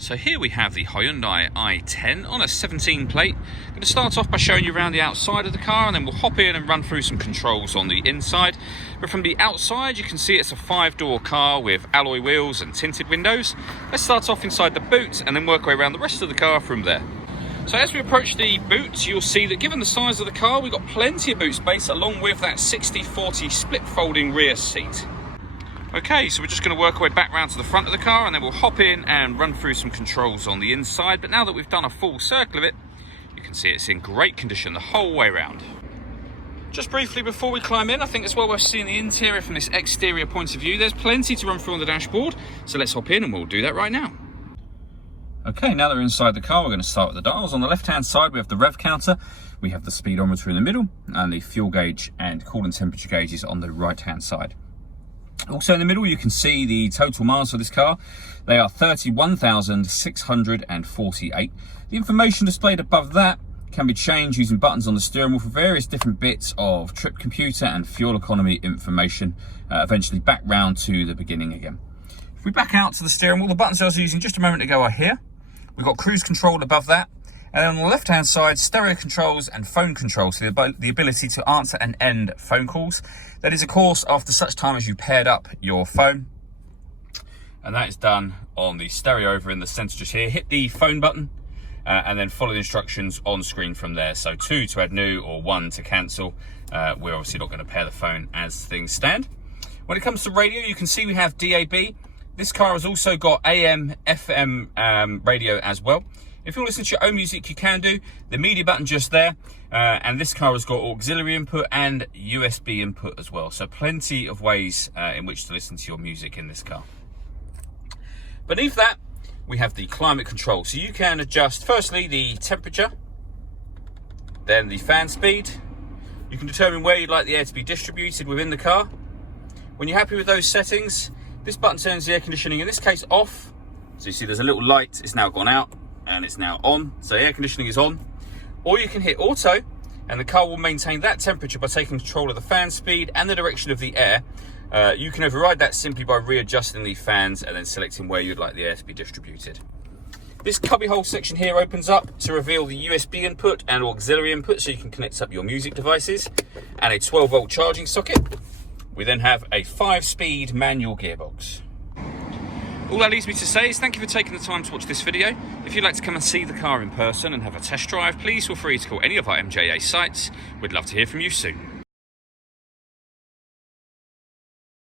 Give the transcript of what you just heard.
So here we have the Hyundai i10 on a 17 plate. I'm going to start off by showing you around the outside of the car, and then we'll hop in and run through some controls on the inside. But from the outside you can see it's a 5-door car with alloy wheels and tinted windows. Let's start off inside the boot and then work our way around the rest of the car from there. So as we approach the boot, you'll see that given the size of the car, we've got plenty of boot space along with that 60/40 split folding rear seat. Okay, so we're just going to work our way back round to the front of the car and then we'll hop in and run through some controls on the inside. But now that we've done a full circle of it, you can see it's in great condition the whole way around. Just briefly before we climb in, I think it's well worth seeing the interior from this exterior point of view. There's plenty to run through on the dashboard, so let's hop in and we'll do that right now. Okay, now that we're inside the car, we're going to start with the dials. On the left-hand side, we have the rev counter, we have the speedometer in the middle, and the fuel gauge and coolant temperature gauges on the right-hand side. Also in the middle, you can see the total miles for this car. They are 31,648. The information displayed above that can be changed using buttons on the steering wheel for various different bits of trip computer and fuel economy information, eventually back round to the beginning again. If we back out to the steering wheel, the buttons I was using just a moment ago are here. We've got cruise control above that. And then on the left-hand side, stereo controls and phone controls, so the ability to answer and end phone calls. That is, of course, after such time as you paired up your phone. And that is done on the stereo over in the centre just here. Hit the phone button and then follow the instructions on screen from there. So 2 to add new or 1 to cancel. We're obviously not going to pair the phone as things stand. When it comes to radio, you can see we have DAB. This car has also got AM, FM radio as well. If you want to listen to your own music, you can do. The media button just there. And this car has got auxiliary input and USB input as well. So plenty of ways in which to listen to your music in this car. Beneath that, we have the climate control. So you can adjust, firstly, the temperature, then the fan speed. You can determine where you'd like the air to be distributed within the car. When you're happy with those settings, this button turns the air conditioning, in this case, off. So you see there's a little light, it's now gone out. And it's now on, so air conditioning is on. Or you can hit auto, and the car will maintain that temperature by taking control of the fan speed and the direction of the air. You can override that simply by readjusting the fans and then selecting where you'd like the air to be distributed. This cubbyhole section here opens up to reveal the USB input and auxiliary input, so you can connect up your music devices, and a 12-volt charging socket. We then have a 5-speed manual gearbox. All that leaves me to say is thank you for taking the time to watch this video. If you'd like to come and see the car in person and have a test drive, please feel free to call any of our MJA sites. We'd love to hear from you soon.